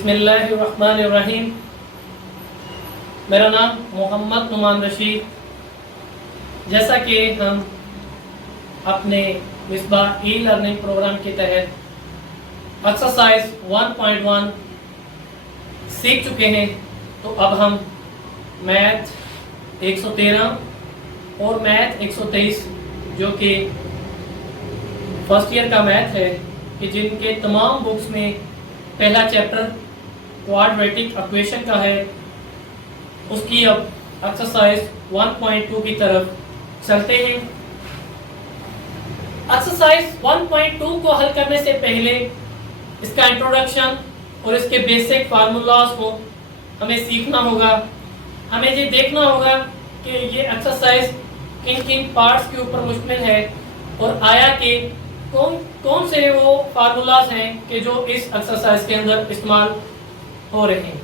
बिस्मिल्लाहिर्रहमानिर्रहीम। मेरा नाम मोहम्मद नुमान रशीद। जैसा कि हम अपने मिसबाह ई लर्निंग प्रोग्राम के तहत एक्सरसाइज 1.1 सीख चुके हैं, तो अब हम मैथ 113 और मैथ 123 जो कि फर्स्ट ईयर का मैथ है, कि जिनके तमाम बुक्स में पहला चैप्टर क्वाड्रेटिक इक्वेशन का है, उसकी अब एक्सरसाइज 1.2 की तरफ चलते हैं। एक्सरसाइज 1.2 को हल करने से पहले इसका इंट्रोडक्शन और इसके बेसिक फार्मूलाज को हमें सीखना होगा। हमें ये देखना होगा कि ये एक्सरसाइज किन किन पार्ट्स के ऊपर मुश्तमिल है और आया कि कौन से वो फार्मूलाज हैं कि जो इस एक्सरसाइज के अंदर इस्तेमाल हो रहे हैं।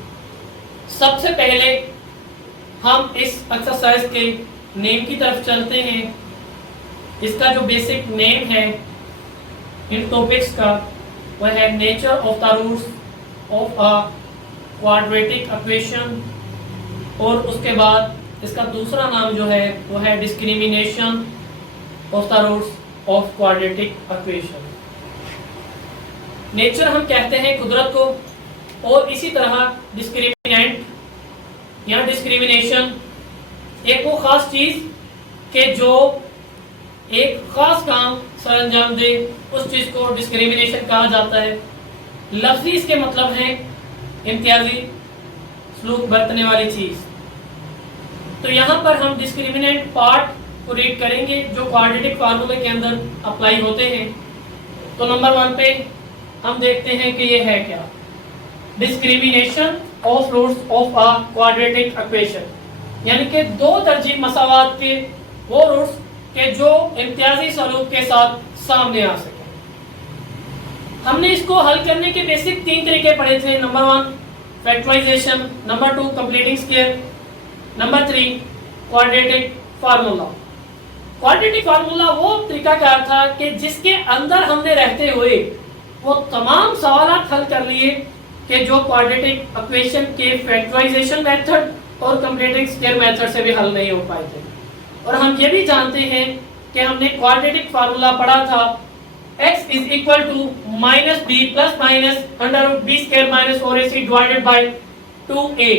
सबसे पहले हम इस एक्सरसाइज के नेम की तरफ चलते हैं। इसका जो बेसिक नेम है इन टॉपिक्स का, वह है nature of the roots of a quadratic equation, और उसके बाद इसका दूसरा नाम जो है वो है discrimination of the roots of quadratic equation. Nature हम कहते हैं कुदरत को, और इसी तरह डिस्क्रिमिनेंट या डिस्क्रिमिनेशन एक वो खास चीज के जो एक खास काम सर अंजाम दे, उस चीज को डिस्क्रिमिनेशन कहा जाता है। लफ्जी इसके मतलब है इम्तियाजी सलूक बरतने वाली चीज। तो यहाँ पर हम डिस्क्रिमिनेंट पार्ट को रीड करेंगे जो क्वाड्रेटिक फार्मूले के अंदर अप्लाई होते हैं। तो नंबर 1 पे हम देखते हैं कि ये है क्या, discrimination of roots of a quadratic equation, यानी कि दो तरजीह मसावात के वो रूट्स के जो इम्तियाजी सलूक के साथ सामने आ सके। हमने इसको हल करने के बेसिक 3 तरीके पढ़े थे। Number 1 factorisation, number 2 completing square, number 3 quadratic formula. Quadratic formula वो तरीकाकार था कि जिसके अंदर हमने रहते हुए वो तमाम सवाल हल कर लिए कि जो क्वाड्रेटिक इक्वेशन के फैक्टराइजेशन मेथड और कंप्लीटिंग स्क्वायर मेथड से भी हल नहीं हो पाए थे। और हम ये भी जानते हैं कि हमने क्वाड्रेटिक फार्मूला पढ़ा था x is equal to minus b plus minus under root b square minus 4ac divided by 2a।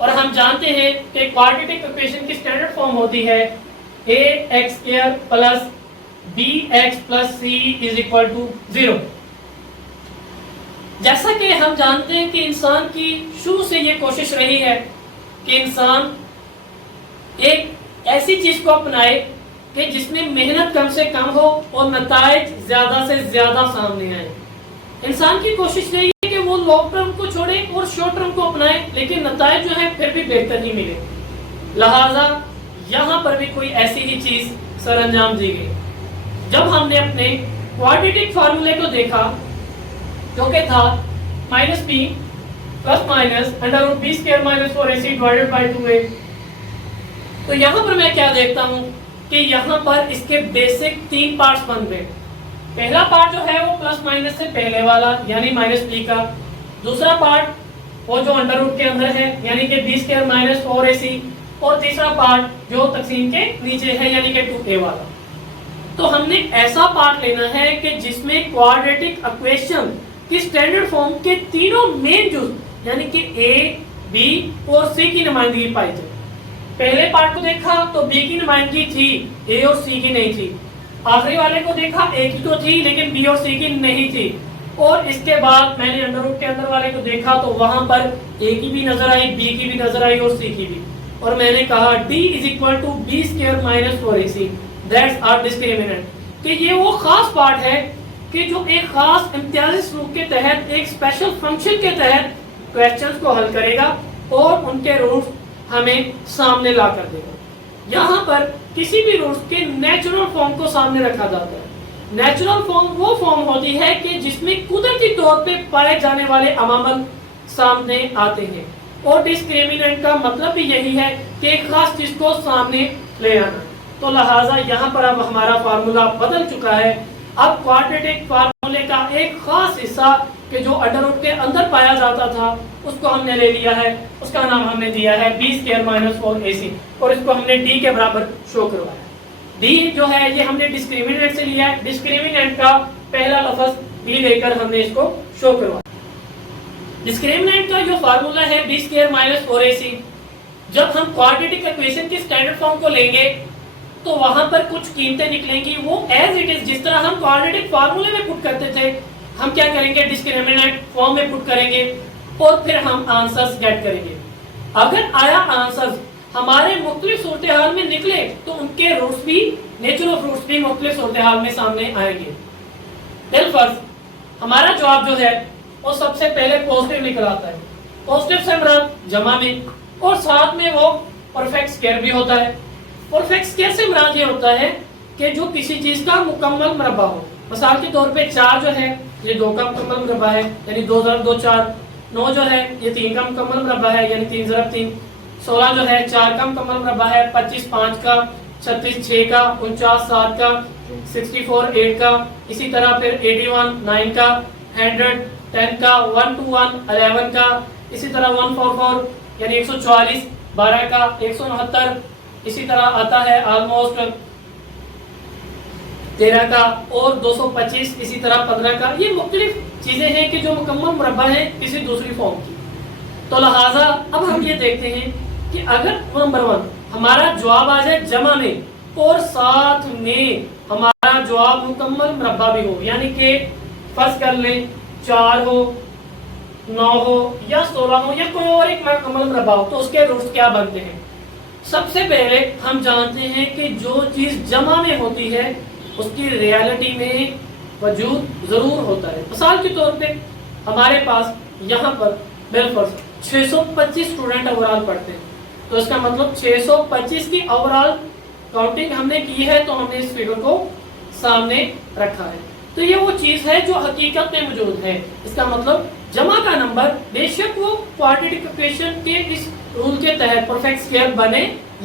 और हम जानते हैं कि क्वाड्रेटिक इक्वेशन की स्टैंडर्ड फॉर्म होती है ax square plus bx plus c is equal to 0। जैसा कि हम जानते हैं कि इंसान की शुरू से ये कोशिश रही है कि इंसान एक ऐसी चीज को अपनाए कि जिसमें मेहनत कम से कम हो और नताइज ज्यादा से ज्यादा सामने आए। इंसान की कोशिश रही है कि वो लॉन्ग टर्म को छोड़े और शॉर्ट टर्म को अपनाए, लेकिन नताइज जो है फिर भी बेहतर ही मिले। लिहाजा यहाँ पर भी कोई ऐसी ही चीज सर अंजाम दी गई। जब हमने अपने क्वाड्रेटिक फार्मूले को देखा जो कि था minus b plus minus under root b square minus 4ac divided by 2a, तो यहाँ पर मैं क्या देखता हूँ कि यहाँ पर इसके बेसिक 3 पार्ट्स बन गए। पहला पार्ट जो है वो प्लस माइनस से पहले वाला यानी माइनस बी का, दूसरा पार्ट वो जो अंडर रूट के अंदर है यानी कि बी स्क्वायर माइनस 4ac, और तीसरा पार्ट जो तकसीम के नीचे है यानी कि 2a वाला। तो हमने ऐसा पार्ट लेना है कि जिसमें क्वाड्रेटिक इक्वेशन की स्टैंडर्ड फॉर्म के तीनों मेन जुज़ यानी कि a, b और c की नुमाइंदगी पाई जाए। पहले पार्ट को देखा तो b की नुमाइंदगी थी, a और c की नहीं थी। आखिरी वाले को देखा a की तो थी लेकिन b और c की नहीं थी। और इसके बाद मैंने अंडर रूट के अंदर वाले को देखा तो वहां पर a की भी नजर आई, b की भी नजर आई और c की भी। और मैंने कहा d is equal to b square minus 4ac, that's our discriminant. कि ये वो खास पार्ट है कि जो एक खास इम्तियाजी सलूक के तहत एक स्पेशल फंक्शन के तहत क्वेश्चंस को हल करेगा और उनके रूट्स हमें सामने ला कर देगा। यहाँ पर किसी भी रूट्स के नेचुरल फॉर्म को सामने रखा जाता है। नेचुरल फॉर्म वो फॉर्म होती है कि जिसमें कुदरती तौर पे पाए जाने वाले अमामल सामने आते हैं, और डिस्क्रिमिनेंट का मतलब भी यही है कि एक खास चीज को सामने ले आना। तो लिहाजा यहाँ पर अब हमारा फार्मूला बदल चुका है। अब क्वाड्रेटिक फार्मूले का एक खास हिस्सा कि जो अंडर रूट के अंदर पाया जाता था उसको हमने ले लिया है, उसका नाम हमने दिया है b स्क्वायर माइनस 4ac और इसको हमने d के बराबर शो करवाया। d जो है ये हमने डिस्क्रिमिनेंट से लिया है, डिस्क्रिमिनेंट का पहला लफ्ज d लेकर हमने इसको शो करवाया। डिस्क्रिमिनेंट का जो फार्मूला है b स्क्वायर माइनस 4ac, जब हम क्वाड्रेटिक इक्वेशन की स्टैंडर्ड फॉर्म को लेंगे तो वहां पर कुछ कीमतें निकलेंगी, वो एज इट इज जिस तरह हम क्वाड्रेटिक फार्मूले में पुट करते थे हम क्या करेंगे, डिस्क्रिमिनेंट फॉर्म में पुट करेंगे और फिर हम आंसर्स गेट करेंगे। अगर आया आंसर्स हमारे मुख्तलिफ सूरत हाल में निकले तो उनके रूट्स भी, नेचुरल रूट्स भी मुख्तलिफ सूरत हाल में सामने आएंगे। दिल फर्ज हमारा जवाब जो है वो सबसे पहले पॉजिटिव निकल आता है। पॉजिटिव से मुराद जमा में और साथ में वो परफेक्ट स्क्वायर भी होता है। परफेक्ट स्क्वायर से मुराद ये होता है कि जो किसी चीज का मुकम्मल मुरब्बा हो। मिसाल के तौर पे 4 जो है ये 2 का मुकम्मल मुरब्बा है यानी 2 × 2 4। 9 जो है ये 3 का मुकम्मल मुरब्बा है यानी 3 × 3। 16 जो है 4 का मुकम्मल मुरब्बा है, 25 5 का, 36 6 का, 49 7 का, 64 8 का, इसी तरह फिर 81 9 का, 100 10 का, 121 11 का, इसी तरह 144 यानी 144 12 का, 169 इसी तरह आता है ऑलमोस्ट 13 का और 225 इसी तरह 15 का। ये मुख्तलिफ चीजें हैं कि जो मुकम्मल मुरब्बा है किसी दूसरी फॉर्म की। तो लिहाजा अब हम ये देखते हैं कि अगर नंबर 1 हमारा जवाब आ जाए जमा में और साथ में हमारा जवाब मुकम्मल मुरब्बा भी हो, यानी कि फर्ज कर लें 4 हो, 9 हो या 16 हो या कोई और एक मुकम्मल मुरब्बा हो, तो उसके रूट्स क्या बनते हैं। सबसे पहले हम जानते हैं कि जो चीज जमा में होती है उसकी रियलिटी में वजूद जरूर होता है। मिसाल के तौर पे हमारे पास यहाँ पर बिल्कुल 625 स्टूडेंट ओवरऑल पढ़ते हैं, तो इसका मतलब 625 की ओवरऑल काउंटिंग हमने की है, तो हमने इस फिगर को सामने रखा है। तो ये वो चीज है जो हकीकत में मौजूद है। इसका मतलब जमा का नंबर बेशक वो क्वाड्रेटिक इक्वेशन के इस रूल के तहत परफेक्ट स्क्वायर बने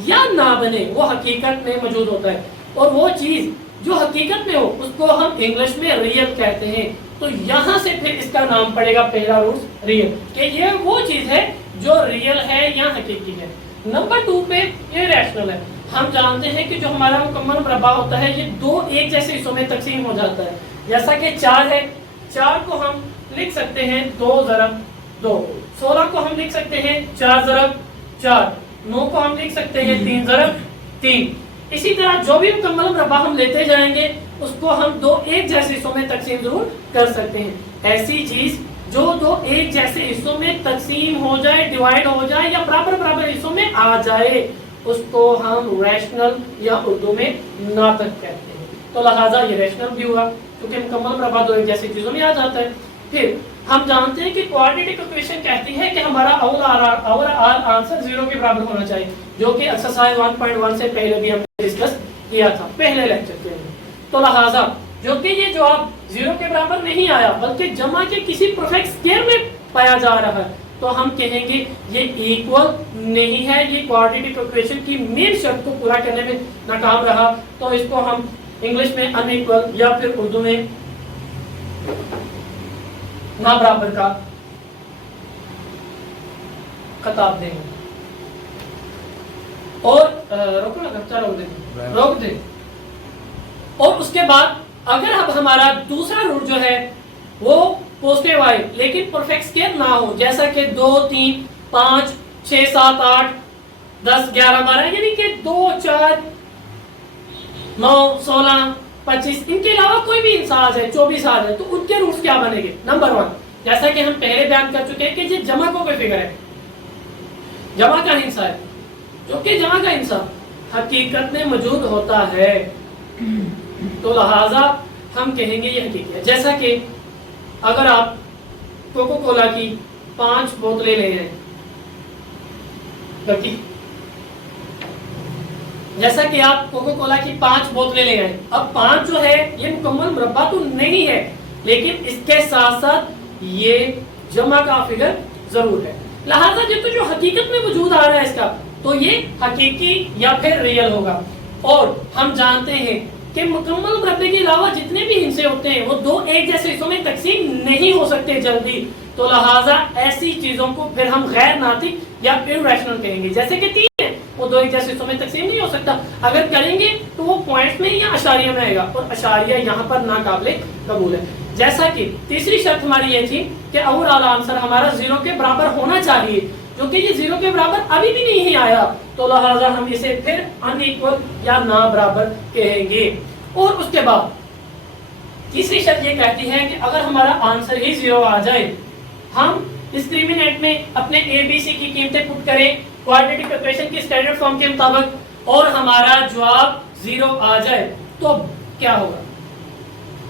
या ना बने, वो हकीकत में मौजूद होता है। और वो चीज जो हकीकत में हो उसको हम इंग्लिश में रियल कहते हैं। तो यहाँ से फिर इसका नाम पड़ेगा पहला रूल रियल, कि ये वो चीज है जो रियल है या हकीकी है। नंबर 2 पे ये रैशनल है। हम जानते हैं कि जो हमारा मुकम्मल मुरब्बा होता है ये 2 एक जैसे हिस्सों में तकसीम हो जाता है। जैसा कि 4 है, 4 को हम लिख सकते हैं 2 × 2। 16 को हम लिख सकते हैं 4 × 4। 9 को हम लिख सकते हैं 3 × 3। इसी तरह जो भी मुकम्मल मुरब्बा हम लेते जाएंगे उसको हम 2 एक जैसे हिस्सों में तकसीम जरूर कर सकते हैं। ऐसी चीज जो 2 एक जैसे हिस्सों में तकसीम हो जाए, डिवाइड हो जाए या बराबर बराबर हिस्सों में आ जाए, उसको हम रैशनल या उर्दू में नातक कहते हैं। तो लिहाजा ये रैशनल भी हुआ क्योंकि मुकम्मल मुरब्बा 2 एक जैसी चीजों में आ जाता है। फिर हम जानते हैं कि क्वाड्रेटिक इक्वेशन कहती है कि हमारा ओवरऑल आंसर 0 के बराबर होना चाहिए, जो कि एक्सरसाइज 1.1 से पहले भी हमने डिस्कस किया था पहले लेक्चर के अंदर। तो लिहाजा जो कि ये जवाब 0 के बराबर नहीं आया बल्कि जमा के किसी परफेक्ट स्क्वायर में पाया जा रहा है, तो हम कहेंगे ये इक्वल नहीं है, ये क्वाड्रेटिक इक्वेशन की मेन शर्त को पूरा करने में नाकाम रहा। तो इसको हम इंग्लिश में अनइक्वल या फिर उर्दू में ना बराबर का खिताब देंगे। और रोको ना, रोक दे। और उसके बाद अगर अब हमारा दूसरा रूट जो है वो पॉजिटिव आए लेकिन परफेक्ट स्क्वायर ना हो, जैसा कि 2 3 5 6 7 8 10 11 12 यानी कि 2 4 9 16 25 इनके अलावा कोई भी इंसान आ जाए, 24 आ जाए, तो उनके रूट्स क्या बनेंगे। नंबर 1 जैसा कि हम पहले बयान कर चुके हैं कि ये जमा को कोई फिगर है, जमा का हिस्सा है, जो कि जमा का हिस्सा हकीकत में मौजूद होता है। तो लिहाजा हम कहेंगे ये हकीकत है। जैसा कि अगर आप कोको कोला की 5 बोतलें ले हैं, जैसा कि आप कोको कोला की 5 बोतलें ले आए, अब 5 जो है ये मुकम्मल मुरब्बा तो नहीं है लेकिन इसके साथ साथ ये जमा का फिगर जरूर है। लिहाजा ये तो जो हकीकत में वजूद आ रहा है इसका, तो ये हकीकी या फिर रियल होगा। और हम जानते हैं कि मुकम्मल मुरब्बे के अलावा जितने भी हिस्से होते हैं वो दो एक जैसे हिस्सों में तकसीम नहीं हो सकते जल्दी, तो लिहाजा ऐसी चीजों को फिर हम गैर नातिक या इर्रेशनल कहेंगे। जैसे कि 3 है वो दो एक जैसे हिस्सों में तकसीम नहीं हो सकता, अगर करेंगे तो वो पॉइंट्स में या अशारिया में आएगा, और अशारिया यहाँ पर नाकाबिले कबूल है। जैसा कि तीसरी शर्त हमारी ये थी कि ओवरऑल आंसर हमारा 0 के बराबर होना चाहिए, क्योंकि ये 0 के बराबर अभी भी नहीं आया, तो लिहाजा हम इसे फिर अनइक्वल या ना बराबर कहेंगे। और उसके बाद तीसरी शर्त ये कहती है कि अगर हमारा आंसर ही 0 आ जाए, हम डिस्क्रिमिनेंट में अपने ए बी सी की कीमतें पुट करें क्वाड्रेटिक इक्वेशन की स्टैंडर्ड फॉर्म के मुताबिक और हमारा जवाब 0 आ जाए, तो क्या होगा?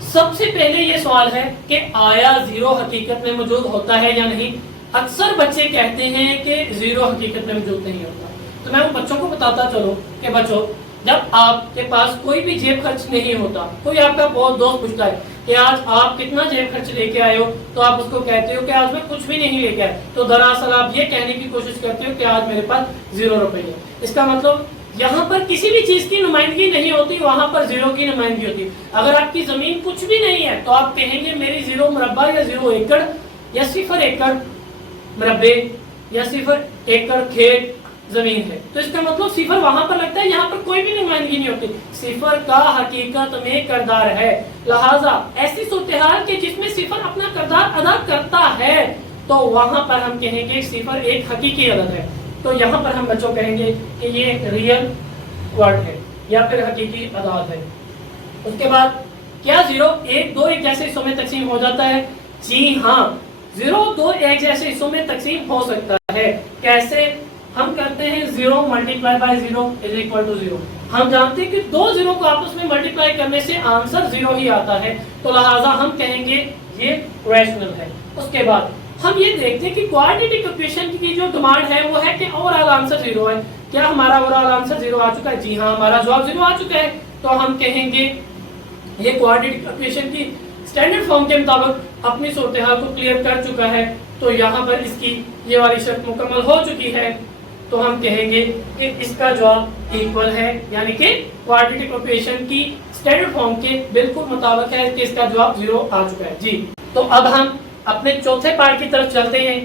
सबसे पहले ये सवाल है कि आया 0 हकीकत में मौजूद होता है या नहीं। अक्सर बच्चे कहते हैं कि 0 हकीकत में मौजूद नहीं होता, तो मैं उन बच्चों को बताता चलो कि बच्चों, जब आपके पास कोई भी जेब खर्च नहीं होता, कोई आपका बहुत दोस्त पूछता है कि आज आप कितना जेब खर्च लेके आए हो, तो आप उसको कहते हो कि आज मैं कुछ भी नहीं लेके आया, तो दरअसल आप ये कहने की कोशिश करते हो कि आज मेरे पास 0 रुपए है। इसका मतलब यहाँ पर किसी भी चीज की नुमाइंदगी नहीं होती, वहां पर 0 की नुमाइंदगी होती। अगर आपकी जमीन कुछ भी नहीं है तो आप कहेंगे मेरी 0 मुरब्बा या 0 एकड़ या 0 एकड़ मुरब्बे या 0 एकड़ खेत जमीन है, तो इसका मतलब 0 वहां पर लगता है, यहाँ पर कोई भी नुमाइंदगी नहीं होती। 0 का हकीकत में किरदार है, लिहाजा ऐसी सूरत के जिसमें 0 अपना किरदार अदा करता है, तो वहां पर हम कहेंगे 0 एक हकीकी अदद है। तो यहाँ पर हम बच्चों कहेंगे कि ये रियल वर्ड है या फिर हकीकी अदाद है। उसके बाद क्या 0 1 2 एक जैसे हिस्सों में तकसीम हो जाता है? जी हाँ, 0 2 एक जैसे हिस्सों में तकसीम हो सकता है। कैसे? हम करते हैं 0 multiply by 0 is equal to 0। हम जानते हैं कि 2 0 को आपस में मल्टीप्लाई करने से आंसर 0 ही आता है, तो लिहाजा हम कहेंगे ये रैशनल है। उसके बाद हम ये देखते हैं कि क्वाड्रेटिक इक्वेशन की जो डिमांड है वो है कि ओवरऑल आंसर 0 है। क्या हमारा ओवरऑल आंसर 0 आ चुका है? जी हाँ, हमारा जवाब 0 आ चुका है। तो हम कहेंगे ये क्वाड्रेटिक इक्वेशन की स्टैंडर्ड फॉर्म के मुताबिक अपनी सूरत हाल को क्लियर कर चुका है, तो यहाँ पर इसकी ये वाली शर्त मुकम्मल हो चुकी है, तो हम कहेंगे कि इसका जवाब इक्वल है, यानी कि क्वाड्रेटिक इक्वेशन की स्टैंडर्ड फॉर्म के बिल्कुल मुताबिक है कि इसका जवाब 0 आ चुका है। जी, तो अब हम अपने चौथे पार्ट की तरफ चलते हैं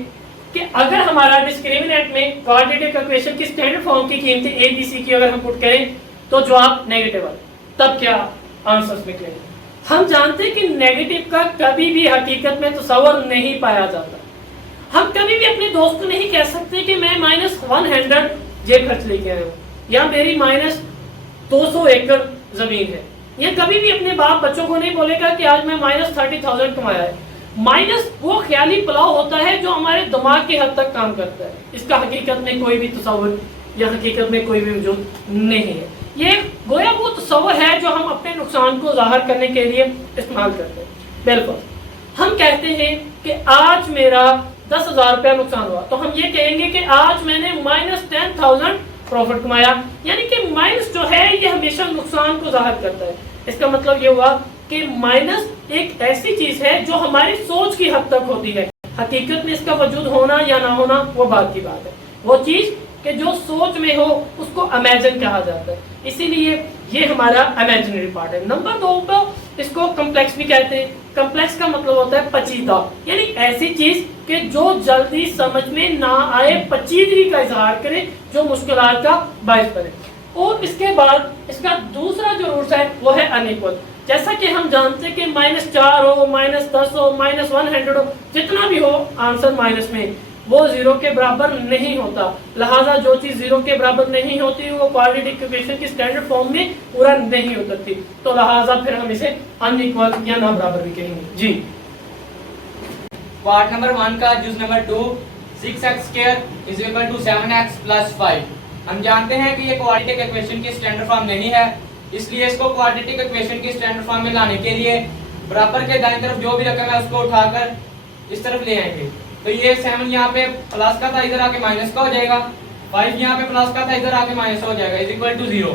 कि अगर हमारा डिस्क्रिमिनेंट में क्वाड्रेटिक इक्वेशन की स्टैंडर्ड फॉर्म की कीमतें ए बी सी की अगर हम पुट करें तो जवाब नेगेटिव है, तब क्या आंसर्स निकलेंगे? हम जानते हैं कि नेगेटिव का कभी भी हकीकत में तसव्वुर नहीं पाया जाता। हम कभी भी अपने दोस्त को नहीं कह सकते कि मैं -100 जेब खर्च लेके आया हूँ या मेरी -200 एकड़ जमीन है, या कभी भी अपने बाप बच्चों को नहीं बोलेगा कि आज मैं -30,000 कमाया है। माइनस वो ख्याली पुलाव होता है जो हमारे दिमाग की हद तक काम करता है, इसका हकीकत में कोई भी तसव्वुर या हकीकत में कोई भी वजूद नहीं है। ये गोया वो तसव्वुर है जो हम अपने नुकसान को जाहिर करने के लिए इस्तेमाल करते हैं। बिल्कुल, हम कहते हैं कि आज मेरा 10,000 रुपया नुकसान हुआ, तो हम ये कहेंगे कि आज मैंने -10,000 प्रॉफिट कमाया, यानी कि माइनस जो है ये हमेशा नुकसान को जाहिर करता है। इसका मतलब ये हुआ कि माइनस एक ऐसी चीज है जो हमारी सोच की हद तक होती है, हकीकत में इसका वजूद होना या ना होना वो बात की बात है। वो चीज कि जो सोच में हो उसको इमेजिन कहा जाता है, इसीलिए ये हमारा इमेजिनरी पार्ट है। नंबर 2 पर इसको कॉम्प्लेक्स भी कहते हैं। कॉम्प्लेक्स का मतलब होता है पचीदा, यानी ऐसी चीज कि जो जल्दी समझ में ना आए, पचीदगी का इजहार करे, जो मुश्किलात का बायस बने। और इसके बाद इसका दूसरा जो रूट है वो है अनइक्वल। जैसा कि हम जानते हैं कि -4 हो, -10 हो, -100 हो, जितना भी हो आंसर माइनस में, वो 0 के बराबर नहीं होता। लिहाजा जो चीज 0 के बराबर नहीं होती वो क्वाड्रेटिक इक्वेशन की स्टैंडर्ड फॉर्म में पूरा नहीं उतरती, तो लिहाजा फिर हम इसे अनइक्वल या ना बराबर भी कहेंगे। जी, पार्ट नंबर 1 का जूस नंबर 2, 6x² = 7x + 5। हम जानते हैं कि ये क्वाड्रेटिक इक्वेशन की स्टैंडर्ड फॉर्म नहीं है, इसलिए इसको क्वाड्रेटिक इक्वेशन की स्टैंडर्ड फॉर्म में लाने के लिए बराबर के दाईं तरफ जो भी रकम है उसको उठाकर इस तरफ ले आएंगे। तो ये 7 यहाँ पे प्लस का था, इधर आके माइनस का हो जाएगा। 5 यहाँ पे प्लस का था, इधर आके माइनस हो जाएगा, = 0।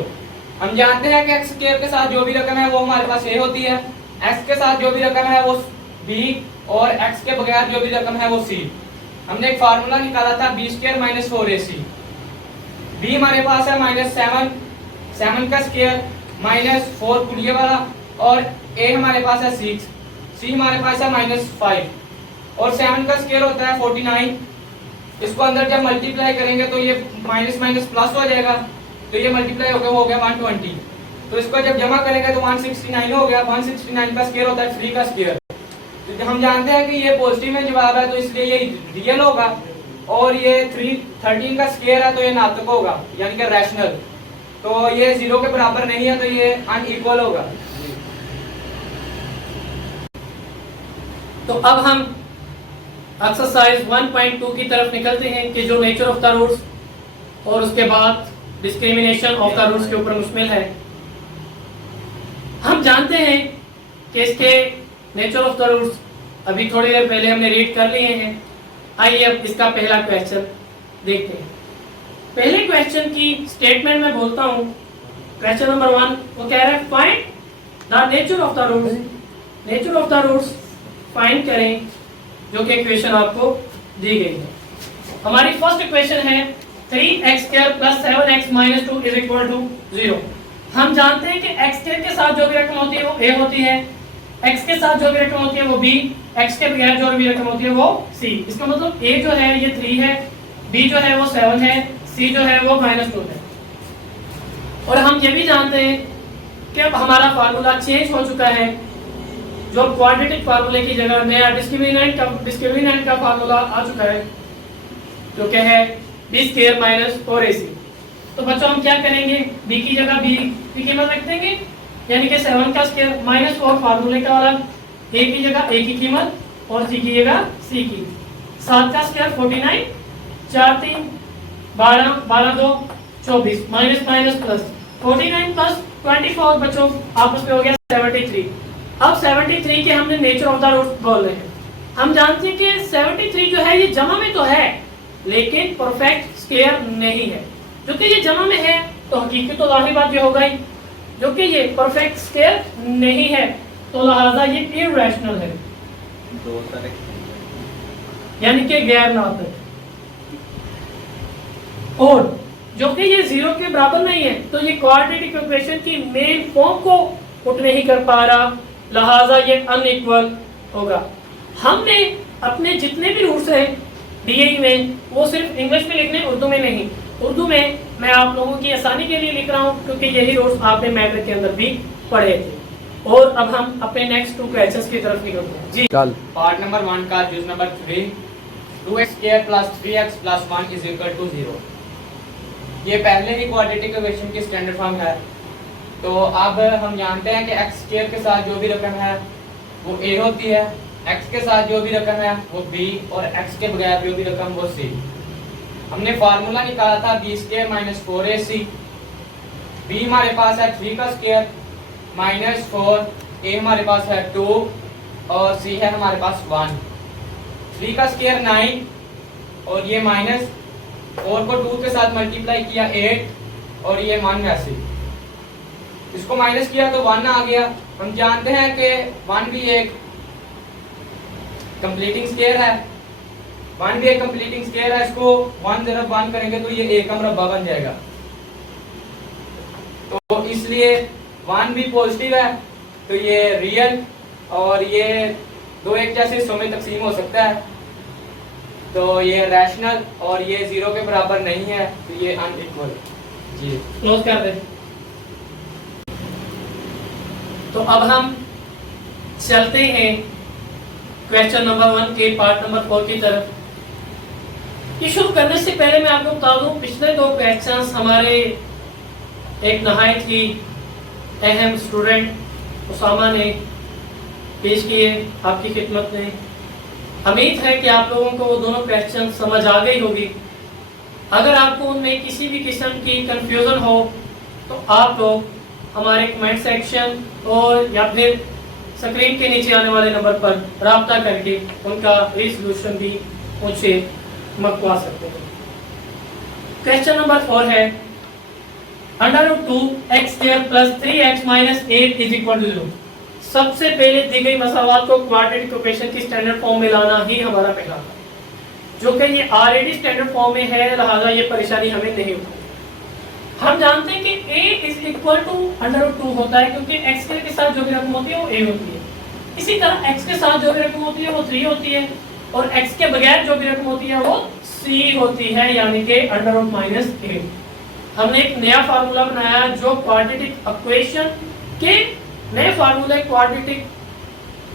हम जानते हैं कि x² के साथ जो भी रकम है वो हमारे पास a होती है, x के साथ जो भी रकम है वो b, और x के बगैर जो भी रकम है वो c। हमने एक फार्मूला निकाला था b² - 4ac। b हमारे पास है -7, 7 का स्क्वायर -4 पुल ये वाला, और a हमारे पास है 6, c हमारे पास है -5, और 7 का स्क्वायर होता है 49। इसको अंदर जब मल्टीप्लाई करेंगे तो ये माइनस माइनस प्लस हो जाएगा, तो ये मल्टीप्लाई हो गया 120। तो इसको जब जमा करेंगे तो 169 हो गया। 169 का स्क्वायर होता है 3 का स्क्वायर। तो हम जानते हैं कि ये पॉजिटिव में जवाब है, तो इसलिए ये रियल होगा, और ये 13 का स्क्वायर है तो ये नातक होगा, यानी कि रैशनल। तो ये 0 के बराबर नहीं है, तो ये अनइक्वल होगा। तो अब हम एक्सरसाइज 1.2 की तरफ निकलते हैं कि जो नेचर ऑफ द रूट्स और उसके बाद डिस्क्रिमिनेशन ऑफ द रूट्स के ऊपर मुश्तमिल है। हम जानते हैं कि इसके नेचर ऑफ द रूट्स अभी थोड़ी देर पहले हमने रीड कर लिए हैं। आइए अब इसका पहला क्वेश्चन देखते हैं। पहले क्वेश्चन की स्टेटमेंट में बोलता हूं, क्वेश्चन नंबर 1 वो कह रहा है find the nature of the roots. Nature of the roots find करें, जो कि इक्वेशन आपको दी गई है। हमारी फर्स्ट इक्वेशन है 3x² + 7x - 2 = 0। हम जानते हैं कि x² के साथ जो भी रकम होती है वो a होती है, x के साथ जो भी रकम होती है वो b, x के बगैर जो भी रकम होती है वो c। इसका मतलब a जो है ये 3 है, b जो है वो 7 है, c जो है वो -2 है। और हम ये भी जानते हैं कि अब हमारा फार्मूला चेंज हो चुका है। जो क्वाड्रेटिक फार्मूले की जगह नया डिस्क्रिमिनेंट का फार्मूला आ चुका है, जो क्या है b² - 4ac। तो बच्चों हम क्या करेंगे, b की जगह b की कीमत रख देंगे, यानी कि 7 का स्क्वायर -4 फार्मूले का अलग, a की जगह a की कीमत और c की जगह c की। 7 का square 49, 4 3 12, 12 2 24, minus minus plus 49 plus 24 बच्चों आपस में हो गया 73। अब 73 के हमने नेचर ऑफ द रूट्स बोल रहे हैं। हम जानते हैं कि 73 जो है ये जमा में तो है लेकिन परफेक्ट स्क्वायर नहीं है। जो कि ये जमा में है तो हकीकत तो जाहिर बात ये होगा ही, जो कि ये परफेक्ट स्क्वायर नहीं है तो लिहाजा ये इररेशनल है, यानी कि गैर नातक। और जो कि ये 0 के बराबर नहीं है तो ये क्वाड्रेटिक इक्वेशन की मेन फॉर्म को पुट नहीं कर पा रहा, लिहाजा ये अनइक्वल होगा। हमने अपने जितने भी रूट्स हैं डीए में वो सिर्फ इंग्लिश में लिखने, उर्दू में नहीं। उर्दू में मैं आप लोगों की आसानी के लिए लिख रहा हूँ क्योंकि यही रूट्स आपने मैट्रिक के अंदर भी पढ़े थे। और अब हम अपने नेक्स्ट 2 क्वेश्चंस की तरफ निकलते हैं। जी पार्ट नंबर 1 का जूस नंबर 3, 2x² + 3x + 1 = 0। ये पहले ही क्वाड्रेटिक इक्वेशन की स्टैंडर्ड फॉर्म है। तो अब हम जानते हैं कि x² के साथ जो भी रकम है वो a होती है, x के साथ जो भी रकम है वो b, और x के बगैर जो भी रकम वो c। हमने फार्मूला निकाला था b² - 4ac। b हमारे पास है 3 का स्क्वायर -4, a हमारे पास है 2 और c है हमारे पास 1। 3 का स्क्वायर 9 और ये -4 को 2 के साथ मल्टीप्लाई किया 8 और ये 1 वैसे। इसको माइनस किया तो 1 आ गया। हम जानते हैं कि 1 भी एक कंप्लीटिंग स्क्वायर है, 1 भी एक कंप्लीटिंग स्क्वायर है। इसको 1 ज़रब 1 करेंगे तो ये a का मुरब्बा बन जाएगा। तो इसलिए 1 भी पॉजिटिव है तो ये रियल, और ये 2 एक जैसे हिस्सों में तकसीम हो सकता है तो ये रैशनल, और ये 0 के बराबर नहीं है तो ये अनइक्वल। जी क्लोज कर दे। तो अब हम चलते हैं क्वेश्चन नंबर 1 के पार्ट नंबर 4 की तरफ। ये शुरू करने से पहले मैं आपको बता दूं, पिछले 2 क्वेश्चंस हमारे एक नहायत ही अहम स्टूडेंट उसामा ने पेश किए आपकी खिदमत में। उम्मीद है कि आप लोगों को वो दोनों क्वेश्चन समझ आ गई होगी। अगर आपको उनमें किसी भी किस्म की कंफ्यूजन हो तो आप लोग हमारे कमेंट सेक्शन और या फिर स्क्रीन के नीचे आने वाले नंबर पर राब्ता करके उनका रिजोल्यूशन भी मुझसे मंगवा सकते हैं। क्वेश्चन नंबर 4 है √2x² + 3x - 8 = 0। सबसे पहले दी गई मसावात को क्वाड्रेटिक इक्वेशन की स्टैंडर्ड फॉर्म में लाना ही हमारा पहला था, जो कि ये ऑलरेडी स्टैंडर्ड फॉर्म में है, लिहाजा ये परेशानी हमें नहीं होती। हम जानते हैं कि a इज इक्वल टू √2 होता है, क्योंकि x के साथ जो भी रकम होती है वो a होती है। इसी तरह x के साथ जो भी रकम होती है वो 3 होती है, और x के बगैर जो भी रकम होती है वो c होती है, यानी कि √-8। हमने एक नया फार्मूला बनाया जो क्वाड्रेटिक इक्वेशन के नए फार्मूला क्वाड्रेटिक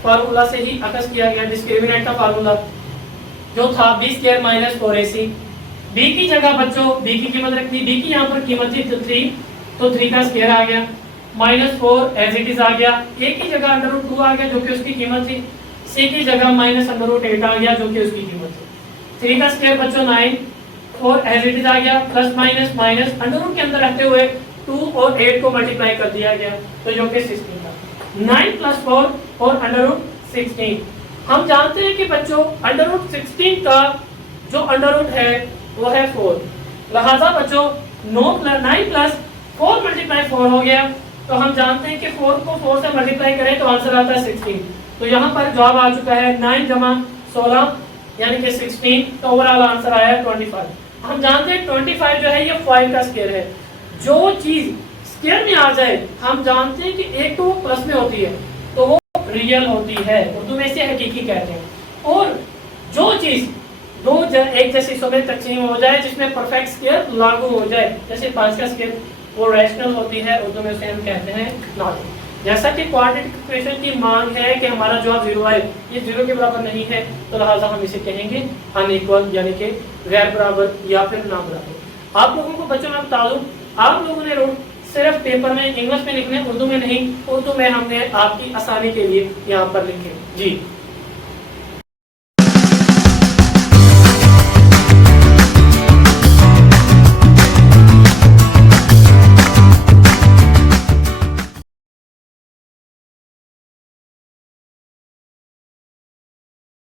फार्मूला से ही अकस किया गया, डिस्क्रिमिनेंट का फार्मूला जो था b² - 4ac। b की जगह बच्चों b की कीमत रखनी, b की यहाँ पर कीमत थी 3, तो 3 का स्क्वायर आ गया, -4 एज इट इज आ गया, a की जगह √2 आ गया जो कि उसकी कीमत थी, c की जगह -√8 आ गया जो कि उसकी कीमत थी। 3 का स्क्वायर बच्चों 9, 4 एज इट इज आ गया, प्लस माइनस माइनस अंडर के अंदर रहते हुए 2 और 8 को मल्टीप्लाई कर दिया गया, तो जो कि 16 था। 9 + 4 और √16। हम जानते हैं कि बच्चों √16 का जो अंडर है वो है 4, लिहाजा बच्चों 9 + 4 × 4 हो गया, तो हम जानते हैं कि 4 को 4 से मल्टीप्लाई करें तो आंसर आता है 16। तो यहाँ पर जवाब आ चुका है 9 + 16 यानी कि 16, तो ओवरऑल आंसर आया है 25। हम जानते हैं 25 जो है ये 5 का स्क्वायर है। जो चीज स्क्वायर में आ जाए हम जानते हैं कि एक तो प्लस में होती है तो वो रियल होती है, उर्दू में इसे हकीकी कहते हैं। और जो चीज एक जैसे हिस्सों में तकसीम हो जाए जिसमें परफेक्ट स्क्वायर लागू हो जाए, जैसे 5 का स्क्वायर, वो रैशनल होती है, उर्दू में उसे हम कहते हैं नॉट। जैसा कि क्वाड्रेटिक इक्वेशन की मांग है कि हमारा जवाब 0 आए, ये 0 के बराबर नहीं है, तो लिहाजा हम इसे कहेंगे अनइक्वल, यानी कि गैर बराबर या फिर ना बराबर। आप लोगों को बच्चों में बता दूं, आप लोगों ने रूट सिर्फ पेपर में इंग्लिश में लिखने, उर्दू में नहीं, उर्दू में हमने आपकी आसानी के लिए यहाँ पर लिखे। जी